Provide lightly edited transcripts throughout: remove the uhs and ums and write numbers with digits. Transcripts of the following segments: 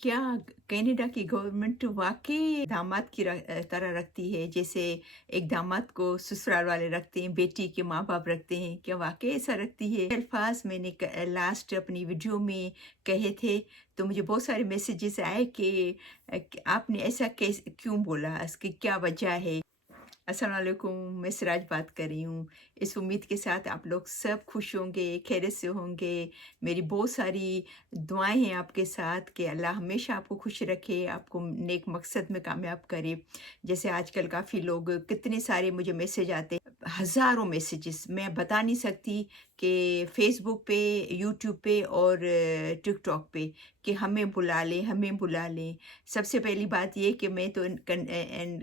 क्या कनाडा की गवर्नमेंट वाक़ई दामाद की तरह रखती है, जैसे एक दामाद को ससुराल वाले रखते हैं, बेटी के माँ-बाप रखते हैं, क्या वाक़ई ऐसा रखती है? अल्फ़ाज़ मैंने लास्ट अपनी वीडियो में कहे थे, तो मुझे बहुत सारे मैसेजेस आए कि आपने ऐसा क्यों बोला? इसकी क्या वजह है? अस्सलाम वालेकुम, मैं सिराज बात कर रही हूँ। इस उम्मीद के साथ आप लोग सब खुश होंगे, खैरियत से होंगे। मेरी बहुत सारी दुआएँ हैं आपके साथ कि अल्लाह हमेशा आपको खुश रखे, आपको नेक मकसद में कामयाब करे। जैसे आजकल काफ़ी लोग कितने सारे मुझे मैसेज आते हैं, हज़ारों मैसेजेस मैं बता नहीं सकती कि फ़ेसबुक पे, यूट्यूब पे और टिकटॉक पे कि हमें बुला लें, हमें बुला लें। सबसे पहली बात ये कि मैं तो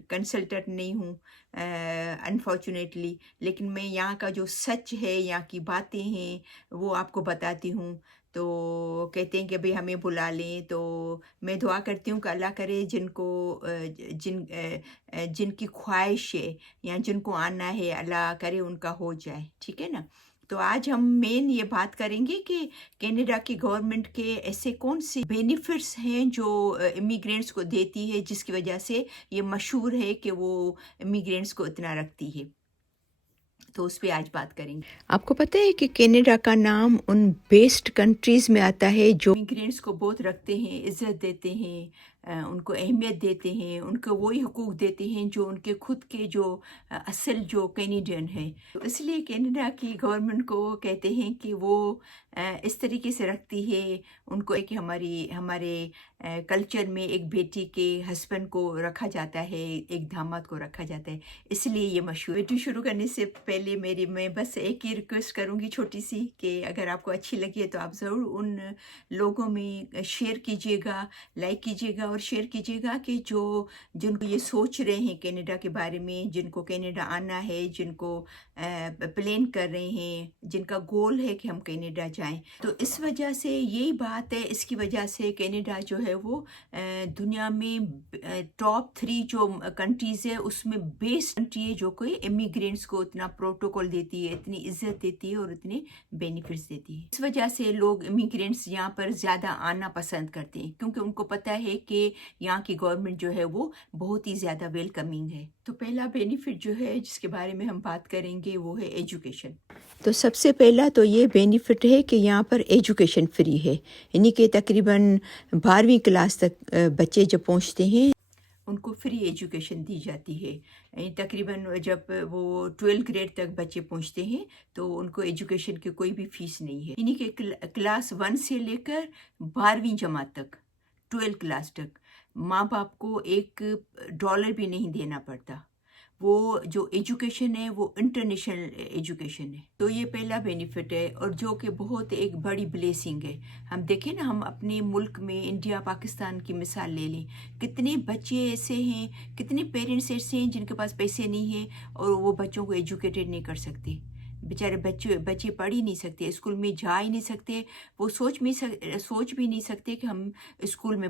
कंसल्टेंट नहीं हूँ अनफॉर्चुनेटली, लेकिन मैं यहाँ का जो सच है, यहाँ की बातें हैं, वो आपको बताती हूँ। तो कहते हैं कि भई हमें बुला लें, तो मैं दुआ करती हूँ कि अल्लाह करे जिनको जिनकी ख्वाहिश है या जिनको आना है, अल्लाह करे उनका हो जाए, ठीक है ना? तो आज हम मेन ये बात करेंगे कि कनाडा की गवर्नमेंट के ऐसे कौन-से बेनिफिट्स हैं जो इमिग्रेंट्स को देती है, जिसकी वजह से ये मशहूर है कि वो इमिग्रेंट्स को इतना रखती है। तो उस पे आज बात करेंगे। आपको पता है कि कनाडा का नाम उन बेस्ड कंट्रीज़ में आता है जो इमिग्रेंट्स को बहुत रखते हैं, इज़्ज़त देते हैं, उनको अहमियत देते हैं, उनको वही हुकूक देते हैं जो उनके खुद के जो असल जो कैनेडियन है। तो इसलिए कनाडा की गवर्नमेंट को कहते हैं कि वो इस तरीके से रखती है उनको है कि हमारे कल्चर में एक बेटी के हस्बैंड को रखा जाता है, एक दामाद को रखा जाता है, इसलिए ये मशहूर। वीडियो शुरू करने से पहले मैं बस एक ही रिक्वेस्ट करूँगी छोटी-सी कि अगर आपको अच्छी लगी है तो आप ज़रूर उन लोगों में शेयर कीजिएगा, लाइक कीजिएगा और शेयर कीजिएगा कि जिनको ये सोच रहे हैं कनाडा के बारे में, जिनको कनाडा आना है, जिनको प्लान कर रहे हैं, जिनका गोल है कि हम कनाडा जाएँ। तो इस वजह से यही बात है, इसकी वजह से कनाडा जो है वो दुनिया में टॉप 3 जो कंट्रीज़ है उसमें बेस्ट कंट्री है जो कोई इमिग्रेंट्स को इतना प्रोटोकॉल देती है, इतनी इज़्ज़त देती है और इतने बेनिफिट्स देती है। इस वजह से लोग इमिग्रेंट्स यहाँ पर ज़्यादा आना पसंद करते हैं क्योंकि उनको पता है कि यहाँ की गवर्नमेंट जो है वो बहुत ही ज़्यादा वेलकमिंग है। तो पहला बेनिफिट जो है जिसके बारे में हम बात करेंगे वो है एजुकेशन। तो सबसे पहला तो ये बेनिफिट है कि यहाँ पर एजुकेशन फ्री है, यानी कि तकरीबन 12वीं क्लास तक बच्चे जब पहुँचते हैं उनको फ्री एजुकेशन दी जाती है। तकरीबन जब वो 12th ग्रेड तक बच्चे पहुँचते हैं तो उनको एजुकेशन की कोई भी फ़ीस नहीं है, यानी कि क्लास 1 से लेकर 12वीं जमात तक, 12th क्लास तक माँ बाप को $1 भी नहीं देना पड़ता। वो जो एजुकेशन है वो इंटरनेशनल एजुकेशन है। तो ये पहला बेनिफिट है और जो कि बहुत एक बड़ी ब्लेसिंग है। हम देखें ना, हम अपने मुल्क में इंडिया पाकिस्तान की मिसाल ले लें, कितने बच्चे ऐसे हैं, कितने पेरेंट्स ऐसे हैं जिनके पास पैसे नहीं हैं और वो बच्चों को एजुकेटेड नहीं कर सकते। बेचारे बच्चे पढ़ ही नहीं सकते, स्कूल में जा ही नहीं सकते। वो सोच भी नहीं सकते कि हम स्कूल में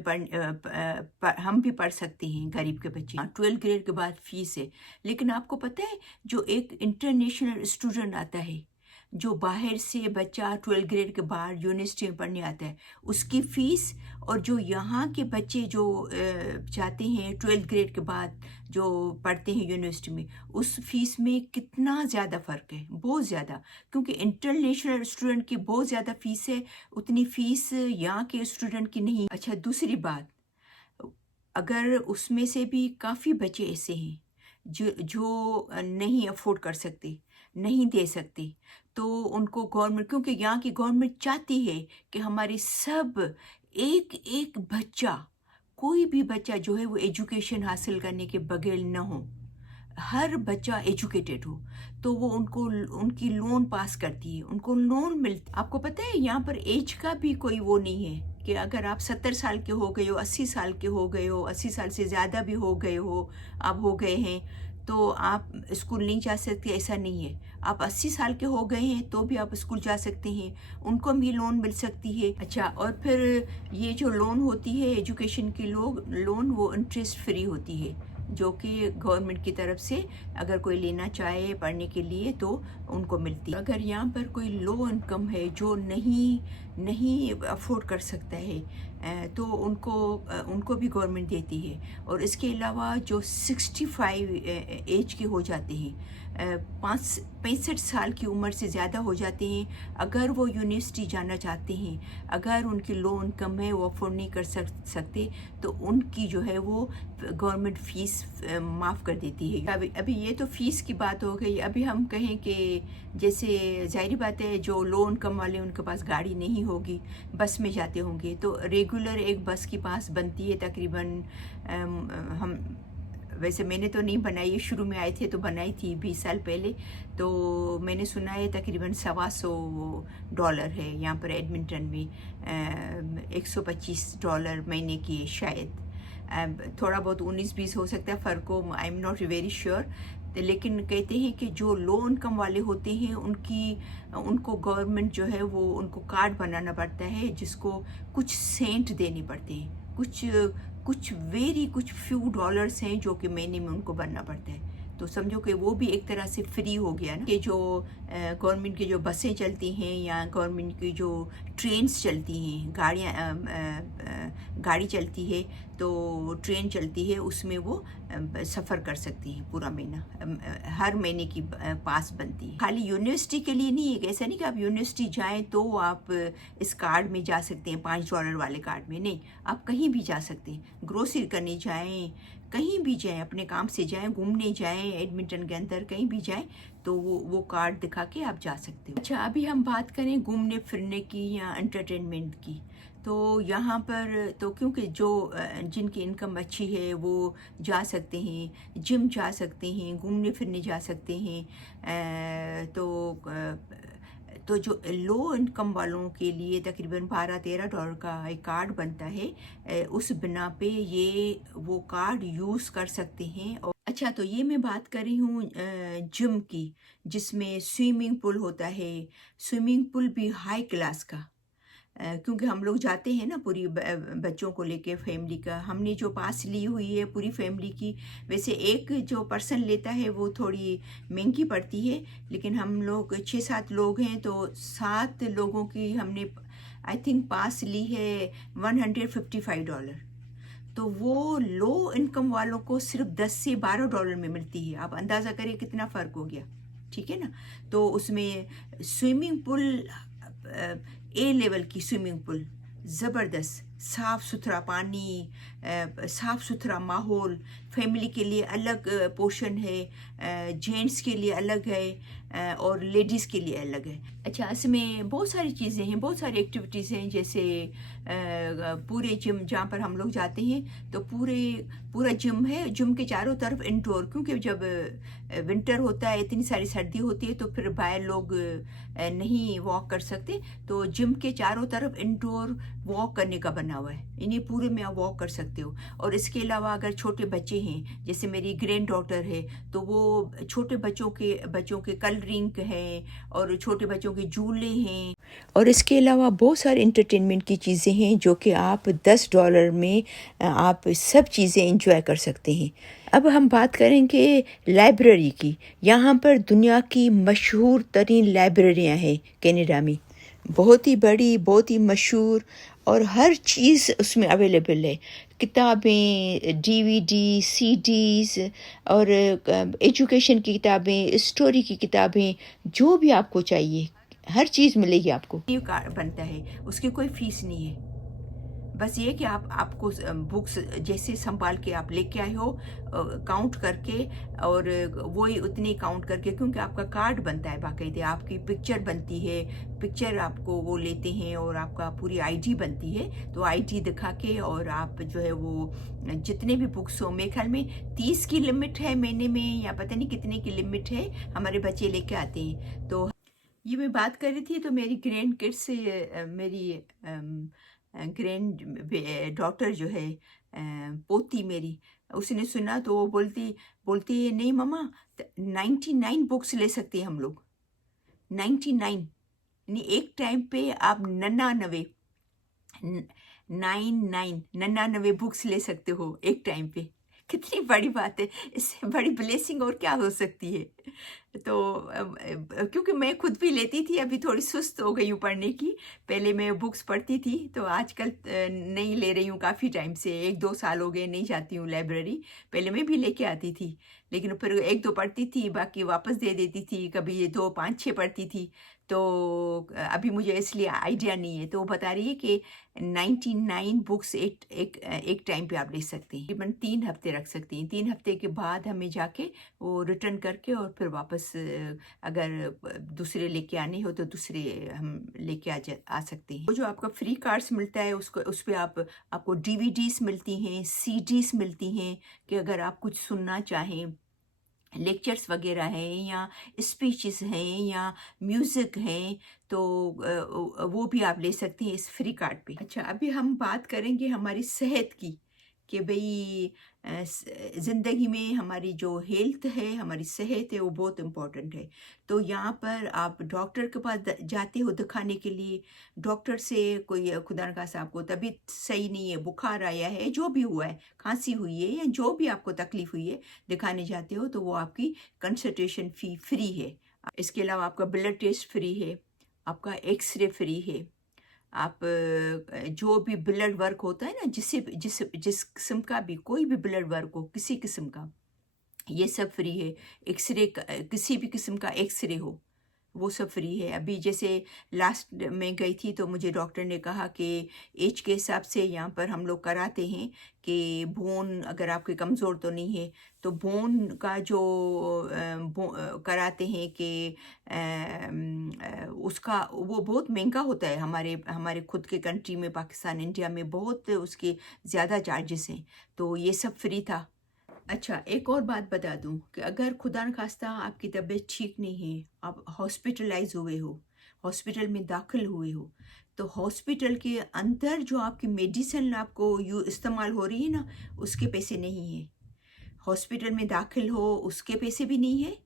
हम भी पढ़ सकते हैं, गरीब के बच्चे। 12th ग्रेड के बाद फीस है, लेकिन आपको पता है जो एक इंटरनेशनल स्टूडेंट आता है, जो बाहर से बच्चा 12th ग्रेड के बाद यूनिवर्सिटी में पढ़ने आता है, उसकी फ़ीस और जो यहाँ के बच्चे जो जाते हैं 12th ग्रेड के बाद जो पढ़ते हैं यूनिवर्सिटी में, उस फ़ीस में कितना ज़्यादा फ़र्क है, बहुत ज़्यादा। क्योंकि इंटरनेशनल स्टूडेंट की बहुत ज़्यादा फ़ीस है, उतनी फ़ीस यहाँ के स्टूडेंट की नहीं। अच्छा, दूसरी बात, अगर उसमें से भी काफ़ी बच्चे ऐसे हैं जो नहीं अफ़ोर्ड कर सकते, नहीं दे सकते, तो उनको गवर्नमेंट, क्योंकि यहाँ की गवर्नमेंट चाहती है कि हमारे सब एक-एक बच्चा, कोई भी बच्चा जो है वो एजुकेशन हासिल करने के बगैर ना हो। हर बच्चा एजुकेटेड हो, तो वो उनकी लोन पास करती है, उनको लोन आपको पता है यहाँ पर एज का भी कोई वो नहीं है कि अगर आप 70 साल के हो गए हो, 80 साल के हो गए हो, 80 साल से ज़्यादा भी हो गए हो, आप हो गए हैं, तो आप स्कूल नहीं जा सकते, ऐसा नहीं है। आप 80 साल के हो गए हैं तो भी आप स्कूल जा सकते हैं, उनको भी लोन मिल सकती है। अच्छा, और फिर ये जो लोन होती है एजुकेशन की लोन वो इंटरेस्ट फ्री होती है, جو کہ گورنمنٹ کی طرف سے اگر کوئی لینا چاہے پڑھنے کے لیے تو ان کو ملتی ہے۔ اگر یہاں پر کوئی لو انکم ہے جو نہیں افورڈ کر سکتا ہے تو ان کو بھی گورنمنٹ دیتی ہے۔ اور اس کے علاوہ جو 65 ایج کے ہو جاتے ہیں، 65 سال کی عمر سے زیادہ ہو جاتے ہیں، اگر وہ یونیورسٹی جانا چاہتے ہیں، اگر ان کی لو انکم ہے، وہ افورڈ نہیں کر سکتے، تو ان کی جو ہے وہ گورنمنٹ فیس معاف کر دیتی ہے۔ ابھی یہ تو فیس کی بات ہو گئی۔ ابھی ہم کہیں کہ جیسے ظاہری بات ہے جو لو انکم والے ان کے پاس گاڑی نہیں ہوگی، بس میں جاتے ہوں گے، تو ریگولر ایک بس کے پاس بنتی ہے تقریباً ہم ویسے میں نے تو نہیں بنائی، شروع میں آئے تھے تو بنائی تھی 20 سال پہلے، تو میں نے سنا ہے تقریباً $125 ہے یہاں پر ایڈمنٹن میں، $125 مہینے کی ہے شاید، تھوڑا بہت 19-20 ہو سکتا ہے فرق ہو، I am not very sure. لیکن کہتے ہیں کہ جو لو انکم والے ہوتے ہیں ان کو گورنمنٹ جو ہے وہ ان کو کارڈ بنانا پڑتا ہے جس کو کچھ سینٹ دینے پڑتے ہیں، کچھ فیو ڈالرز ہیں جو کہ مہینے میں ان کو بننا پڑتا ہے۔ تو سمجھو کہ وہ بھی ایک طرح سے فری ہو گیا نا، کہ جو گورنمنٹ کی جو بسیں چلتی ہیں یا گورنمنٹ کی جو ٹرینز چلتی ہیں، گاڑی چلتی ہے، تو ٹرین چلتی ہے، اس میں وہ سفر کر سکتی ہیں پورا مہینہ، ہر مہینے کی پاس بنتی ہے۔ خالی یونیورسٹی کے لیے نہیں ہے، ایسا نہیں کہ آپ یونیورسٹی جائیں تو آپ اس کارڈ میں جا سکتے ہیں، $5 والے کارڈ میں نہیں، آپ کہیں بھی جا سکتے ہیں، گروسری کرنے جائیں، کہیں بھی جائیں، اپنے کام سے جائیں، گھومنے جائیں، ایڈمنٹن کے اندر کہیں بھی جائیں تو وہ کارڈ دکھا کے آپ جا سکتے ہو۔ اچھا، ابھی ہم بات کریں گھومنے پھرنے کی یا انٹرٹینمنٹ کی، تو یہاں پر تو کیونکہ جن کی انکم اچھی ہے وہ جا سکتے ہیں، جم جا سکتے ہیں، گھومنے پھرنے جا سکتے ہیں، تو جو لو انکم والوں کے لیے تقریباً $12-13 کا ایک کارڈ بنتا ہے، اس بنا پہ وہ کارڈ یوز کر سکتے ہیں۔ اچھا، تو یہ میں بات کر رہی ہوں جم کی، جس میں سوئمنگ پول ہوتا ہے، سوئمنگ پول بھی ہائی کلاس کا، کیونکہ ہم لوگ جاتے ہیں نا پوری بچوں کو لے کے، فیملی کا، ہم نے جو پاس لی ہوئی ہے پوری فیملی کی، ویسے ایک جو پرسن لیتا ہے وہ تھوڑی مہنگی پڑتی ہے، لیکن ہم لوگ 6-7 لوگ ہیں تو 7 لوگوں کی ہم نے آئی تھنک پاس لی ہے $155۔ تو وہ لو انکم والوں کو صرف $10 سے $12 میں ملتی ہے، آپ اندازہ کریں کتنا فرق ہو گیا، ٹھیک ہے نا۔ تو اس میں سوئمنگ پول، اے لیول کی سوئمنگ پول، زبردست، صاف ستھرا پانی، صاف ستھرا ماحول، فیملی کے لیے الگ پورشن ہے، جینٹس کے لیے الگ ہے اور لیڈیز کے لیے الگ ہے۔ اچھا، اس میں بہت ساری چیزیں ہیں، بہت ساری ایکٹیویٹیز ہیں، جیسے پورے جم جہاں پر ہم لوگ جاتے ہیں تو پورا جم ہے، جم کے چاروں طرف انڈور، کیونکہ جب ونٹر ہوتا ہے، اتنی ساری سردی ہوتی ہے تو پھر باہر لوگ نہیں واک کر سکتے، تو جم کے چاروں طرف انڈور واک کرنے کا بنا ہوا ہے، انہیں پورے میں آپ واک کر سکتے ہو۔ اور اس کے علاوہ اگر چھوٹے بچے ہیں، جیسے میری گرینڈ ڈاٹر ہے، تو وہ چھوٹے بچوں کے کلرنگ ہیں اور چھوٹے بچوں کے جھولے ہیں، اور اس کے علاوہ بہت سارے انٹرٹینمنٹ کی چیزیں ہیں جو کہ آپ $10 میں آپ سب چیزیں انجوائے کر سکتے ہیں۔ اب ہم بات کریں گے لائبریری کی۔ یہاں پر دنیا کی مشہور ترین لائبریریاں ہیں کینیڈا میں، بہت ہی بڑی، بہت ہی مشہور، اور ہر چیز اس میں اویلیبل ہے، کتابیں، DVD، CDs، اور ایجوکیشن کی کتابیں، اسٹوری کی کتابیں، جو بھی آپ کو چاہیے ہر چیز ملے گی آپ کو۔ یہ بنتا ہے، اس کی کوئی فیس نہیں ہے، بس یہ کہ آپ کو بکس جیسے سنبھال کے آپ لے کے آئے ہو، کاؤنٹ کر کے، اور وہی اتنی کاؤنٹ کر کے، کیونکہ آپ کا کارڈ بنتا ہے باقاعدہ، آپ کی پکچر بنتی ہے، پکچر آپ کو وہ لیتے ہیں، اور آپ کا پوری ID بنتی ہے، تو ID دکھا کے، اور آپ جو ہے وہ جتنے بھی بکس ہو، میرے خیال میں 30 کی لمٹ ہے مہینے میں، یا پتہ نہیں کتنے کی لمٹ ہے، ہمارے بچے لے کے آتے ہیں۔ تو یہ میں بات کر رہی تھی، تو میری گرینڈ کڈ سے میری گرینڈ ڈاٹر جو ہے، پوتی میری، اس نے سنا تو وہ بولتی ہے، نہیں مما، 99 بکس لے سکتے ہیں ہم لوگ، 99، یعنی ایک ٹائم پہ آپ 99 بکس لے سکتے ہو ایک ٹائم پہ، कितनी बड़ी बात है, इससे बड़ी ब्लेसिंग और क्या हो सकती है। तो क्योंकि मैं खुद भी लेती थी, अभी थोड़ी सुस्त हो गई हूँ पढ़ने की। पहले मैं बुक्स पढ़ती थी, तो आजकल नहीं ले रही हूँ काफ़ी टाइम से, 1-2 साल हो गए नहीं जाती हूँ लाइब्रेरी। पहले मैं भी लेके आती थी, लेकिन फिर 1-2 पढ़ती थी, बाकी वापस दे देती थी, कभी ये 2, 5-6 पढ़ती थी। तो अभी मुझे इसलिए आइडिया नहीं है। तो वो बता रही है कि 99 बुक्स एक टाइम पे आप ले सकते हैं, तकरीबन 3 हफ्ते रख सकती हैं। 3 हफ्ते के बाद हमें जाके वो रिटर्न करके और फिर वापस अगर दूसरे लेके आने हो तो दूसरे हम लेके आ सकते हैं। वो जो आपका फ्री कार्ड्स मिलता है उसको, उस पे आपको डीवीडीज मिलती हैं, सीडीज मिलती हैं, कि अगर आप कुछ सुनना चाहें, लेक्चर्स वगैरह हैं या स्पीचेस हैं या म्यूज़िक हैं, तो वो भी आप ले सकते हैं इस फ्री कार्ड पे। अच्छा, अभी हम बात करेंगे हमारी सेहत की, कि भई ज़िंदगी में हमारी जो हेल्थ है, हमारी सेहत है, वो बहुत इम्पोर्टेंट है। तो यहाँ पर आप डॉक्टर के पास जाते हो दिखाने के लिए। डॉक्टर से कोई खुदा न खास्ता आपको तबीयत सही नहीं है, बुखार आया है, जो भी हुआ है, खांसी हुई है या जो भी आपको तकलीफ़ हुई है, दिखाने जाते हो तो वो आपकी कंसल्टेशन फ़ी फ्री है। इसके अलावा आपका ब्लड टेस्ट फ्री है, आपका एक्स-रे फ्री है। आप जो भी ब्लड वर्क होता है ना, जिस किस्म का भी, कोई भी ब्लड वर्क हो, किसी किस्म का, ये सब फ्री है। एक्स-रे किसी भी किस्म का एक्स-रे हो, वो सब फ्री है। अभी जैसे लास्ट में गई थी तो मुझे डॉक्टर ने कहा कि एज के हिसाब से यहाँ पर हम लोग कराते हैं कि बोन अगर आपके कमज़ोर तो नहीं है, तो बोन का जो कराते हैं कि उसका वो बहुत महंगा होता है। हमारे हमारे खुद के कंट्री में, पाकिस्तान, इंडिया में बहुत उसके ज़्यादा चार्जेस हैं, तो ये सब फ्री था। अच्छा, एक और बात बता दूँ कि अगर खुदा न खास्ता आपकी तबीयत ठीक नहीं है, आप हॉस्पिटलाइज़ हुए हो, हॉस्पिटल में दाखिल हुए हो, तो हॉस्पिटल के अंदर जो आपकी मेडिसिन आपको इस्तेमाल हो रही है ना, उसके पैसे नहीं हैं। हॉस्पिटल में दाखिल हो, उसके पैसे भी नहीं है,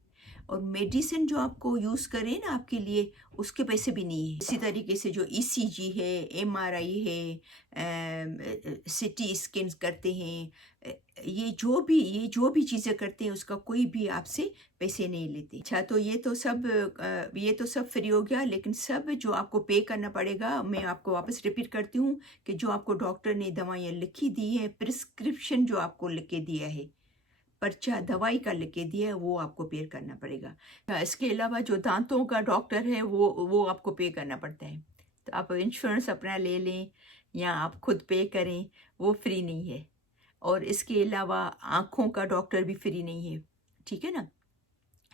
और मेडिसिन जो आपको यूज़ करें ना आपके लिए, उसके पैसे भी नहीं है। इसी तरीके से जो ईसीजी है, एमआरआई है, सीटी स्कैन करते हैं, ये जो भी चीज़ें करते हैं, उसका कोई भी आपसे पैसे नहीं लेते। अच्छा, तो ये तो सब फ्री हो गया, लेकिन सब जो आपको पे करना पड़ेगा, मैं आपको वापस रिपीट करती हूँ कि जो आपको डॉक्टर ने दवाइयाँ लिखी दी है, प्रिस्क्रिप्शन जो आपको लिख के दिया है, पर्चा दवाई का लिख के दिया है, वो आपको पे करना पड़ेगा। इसके अलावा जो दांतों का डॉक्टर है, वो आपको पे करना पड़ता है। तो आप इंश्योरेंस अपना ले लें या आप खुद पे करें, वो फ्री नहीं है। और इसके अलावा आँखों का डॉक्टर भी फ्री नहीं है, ठीक है ना?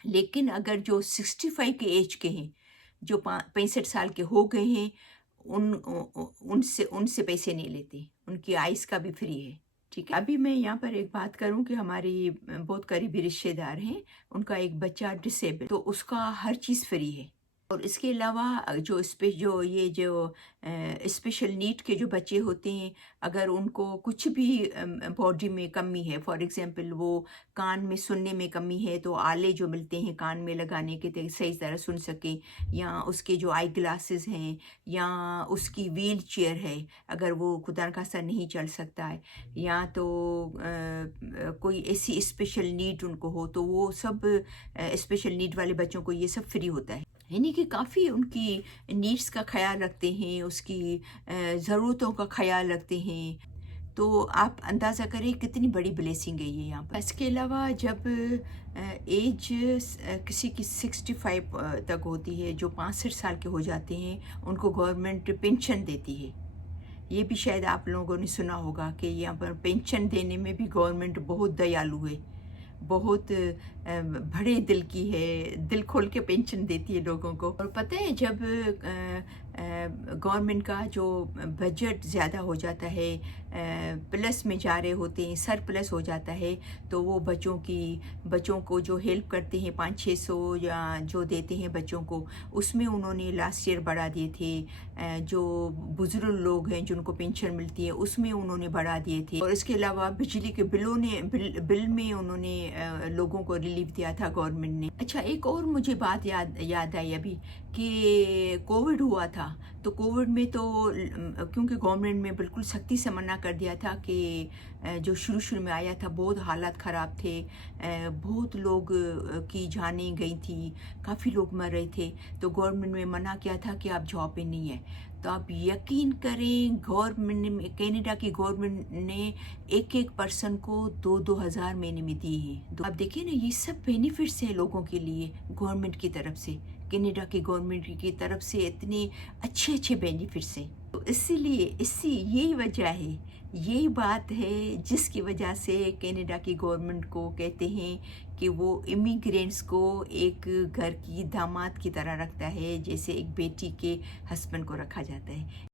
लेकिन अगर जो 65 के एज के हैं, जो 65 साल के हो गए हैं, उनसे पैसे नहीं लेते, उनकी आइज़ का भी फ्री है, ठीक है। अभी मैं यहाँ पर एक बात करूँ कि हमारी बहुत करीबी रिश्तेदार हैं, उनका एक बच्चा डिसेबल, तो उसका हर चीज़ फ्री है। और इसके अलावा जो स्पेशल नीड के जो बच्चे होते हैं, अगर उनको कुछ भी बॉडी में कमी है, फॉर एग्जांपल वो कान में सुनने में कमी है, तो आले जो मिलते हैं कान में लगाने के, सही तरह सुन सकें, या उसके जो आई ग्लासेस हैं, या उसकी व्हील चेयर है, अगर वो खुदा न खास्ता नहीं चल सकता है, या तो कोई ऐसी स्पेशल नीड उनको हो, तो वो सब स्पेशल नीड वाले बच्चों को ये सब फ्री होता है। यानी कि काफ़ी उनकी नीड्स का ख़्याल रखते हैं, उसकी ज़रूरतों का ख़्याल रखते हैं। तो आप अंदाज़ा करें कितनी बड़ी ब्लेसिंग है ये यहाँ पर। इसके अलावा जब एज किसी की 65 तक होती है, जो 65 साल के हो जाते हैं, उनको गवर्नमेंट पेंशन देती है। ये भी शायद आप लोगों ने सुना होगा कि यहाँ पर पेंशन देने में भी गवर्नमेंट बहुत दयालु है, बहुत बड़े दिल की है, दिल खोल के पेंशन देती है लोगों को। और पता है, जब गवर्नमेंट का जो बजट ज़्यादा हो जाता है, प्लस में जा रहे होते हैं, सरप्लस हो जाता है, तो वो बच्चों को जो हेल्प करते हैं 500-600 या जो देते हैं बच्चों को, उसमें उन्होंने लास्ट ईयर बढ़ा दिए थे। जो बुज़ुर्ग लोग हैं जिनको पेंशन मिलती है, उसमें उन्होंने बढ़ा दिए थे। और इसके अलावा बिजली के बिल में उन्होंने लोगों को रिलीफ दिया था गवर्नमेंट ने। अच्छा, एक और मुझे बात याद आई अभी कि कोविड हुआ था, तो कोविड में तो क्योंकि गवर्नमेंट में बिल्कुल सख्ती से मना کر دیا تھا کہ جو شروع میں آیا تھا بہت حالات خراب تھے، بہت لوگ کی جانیں گئی تھیں، کافی لوگ مر رہے تھے، تو گورنمنٹ نے منع کیا تھا کہ آپ جاب پہ نہیں ہیں۔ تو آپ یقین کریں کینیڈا کی گورنمنٹ نے ایک پرسن کو 2,000 مہینے میں دیے ہیں۔ آپ دیکھیں نا، یہ سب بینیفٹس ہیں لوگوں کے لیے گورنمنٹ کی طرف سے، کینیڈا کی گورنمنٹ کی طرف سے اتنے اچھے بینیفٹس ہیں۔ تو اسی لیے یہی وجہ ہے، یہی بات ہے جس کی وجہ سے کینیڈا کی گورنمنٹ کو کہتے ہیں کہ وہ امیگرینٹس کو ایک گھر کی داماد کی طرح رکھتا ہے، جیسے ایک بیٹی کے ہسبینڈ کو رکھا جاتا ہے۔